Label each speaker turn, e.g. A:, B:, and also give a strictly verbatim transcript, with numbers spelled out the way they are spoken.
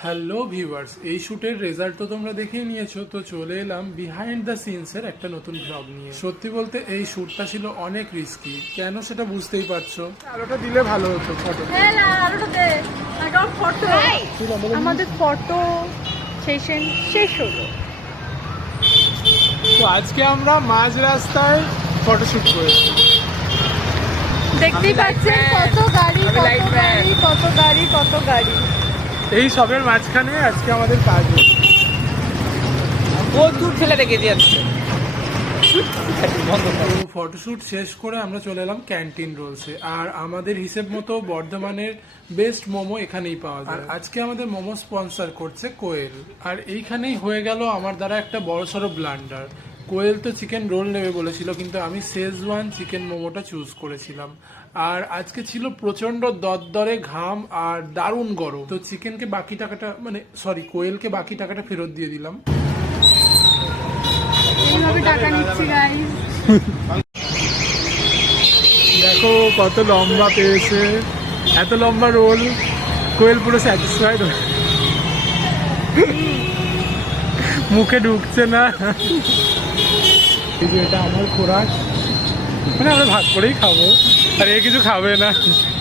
A: Hello viewers, এই শুটের result তো তোমরা দেখেই নিয়েছো। তো চলে এলাম বিহাইন্ড দ্য সিনসের একটা নতুন ব্লগ নিয়ে। সত্যি বলতে এই শুটটা ছিল অনেক রিস্কি, কেন সেটা বুঝতেই পারছো। আলোটা দিলে ভালো হতো ফটো।
B: আমাদের ফটো সেশন শেষ হলো।
A: তো আজকে আমরা মাঝ রাস্তায় ফটোশুট করেছি।
B: দেখতেই পাচ্ছেন কত গাড়ি কত গাড়ি কত গাড়ি কত গাড়ি
A: এই সবের মাঝখানে আজকে আমাদের কাজ হচ্ছে।
C: বহুত দূর ঠেলে রেখে দিয়েছে।
A: তো ফটোশুট শেষ করে আমরা চলে এলাম ক্যান্টিন রোলসে। আর আমাদের হিসেব মতো বর্ধমানের বেস্ট মোমো এখানেই পাওয়া যায়। আর আজকে আমাদের মোমো স্পন্সর করছে কোয়েল। আর এইখানেই হয়ে গেল আমার দ্বারা একটা বড় সড়ো ব্লান্ডার। কোয়েল তো চিকেন রোল নেবে বলেছিল, কিন্তু আমি শেজওয়ান চিকেন মোমোটা চুজ করেছিলাম। আর আজকে ছিল প্রচন্ড দরদরে ঘাম আর দারুণ গরম। তো চিকেনকে বাকি টাকাটা মানে সরি কোয়েলকে বাকি টাকাটা ফেরত দিয়ে দিলাম।
B: এইভাবে টাকা নিচ্ছি গাইস।
A: দেখো কত লম্বা পেয়েছে, এত লম্বা রোল। কোয়েল পুরো স্যাটিসফাইড, মুখে ঢুকছে না। এই যে এটা আমার খোরাক, মানে আমরা ভাগ করেই খাবো, আর এ কিছু খাবে না।